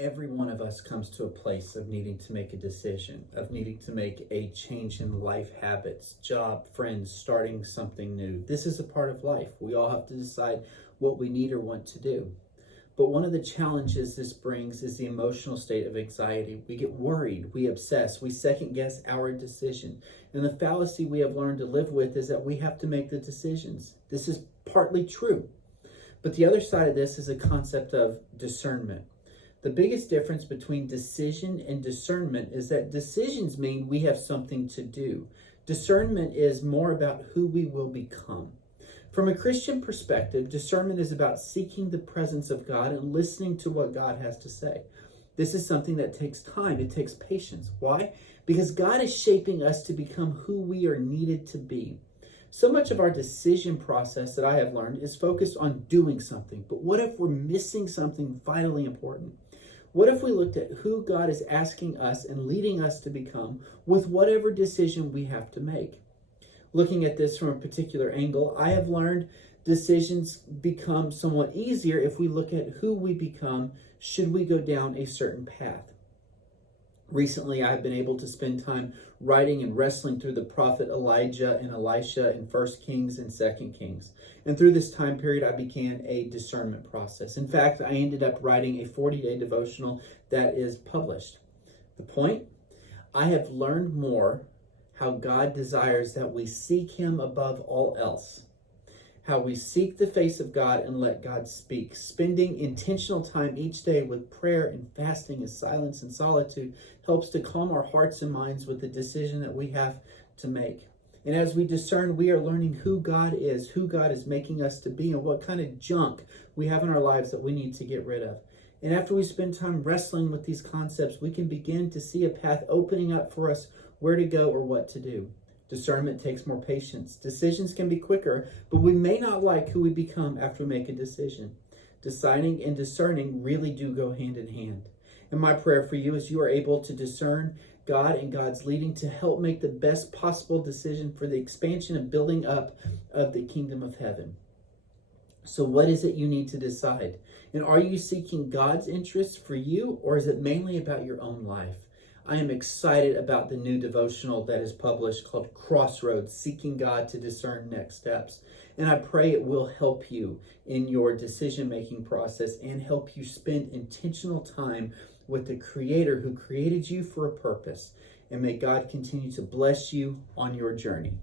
Every one of us comes to a place of needing to make a decision, of needing to make a change in life habits, job, friends, starting something new. This is a part of life. We all have to decide what we need or want to do. But one of the challenges this brings is the emotional state of anxiety. We get worried, we obsess, we second guess our decision. And the fallacy we have learned to live with is that we have to make the decisions. This is partly true. But the other side of this is a concept of discernment. The biggest difference between decision and discernment is that decisions mean we have something to do. Discernment is more about who we will become. From a Christian perspective, discernment is about seeking the presence of God and listening to what God has to say. This is something that takes time. It takes patience. Why? Because God is shaping us to become who we are needed to be. So much of our decision process that I have learned is focused on doing something. But what if we're missing something vitally important? What if we looked at who God is asking us and leading us to become with whatever decision we have to make? Looking at this from a particular angle, I have learned decisions become somewhat easier if we look at who we become should we go down a certain path. Recently, I've been able to spend time writing and wrestling through the prophet Elijah and Elisha in 1 Kings and 2 Kings. And through this time period, I began a discernment process. In fact, I ended up writing a 40-day devotional that is published. The point? I have learned more how God desires that we seek Him above all else. How we seek the face of God and let God speak. Spending intentional time each day with prayer and fasting and silence and solitude helps to calm our hearts and minds with the decision that we have to make. And as we discern, we are learning who God is making us to be, and what kind of junk we have in our lives that we need to get rid of. And after we spend time wrestling with these concepts, we can begin to see a path opening up for us where to go or what to do. Discernment takes more patience. Decisions can be quicker, but we may not like who we become after we make a decision. Deciding and discerning really do go hand in hand. And my prayer for you is you are able to discern God and God's leading to help make the best possible decision for the expansion and building up of the kingdom of heaven. So what is it you need to decide? And are you seeking God's interests for you, or is it mainly about your own life? I am excited about the new devotional that is published called Crossroads, Seeking God to Discern Next Steps. And I pray it will help you in your decision-making process and help you spend intentional time with the Creator who created you for a purpose. And may God continue to bless you on your journey.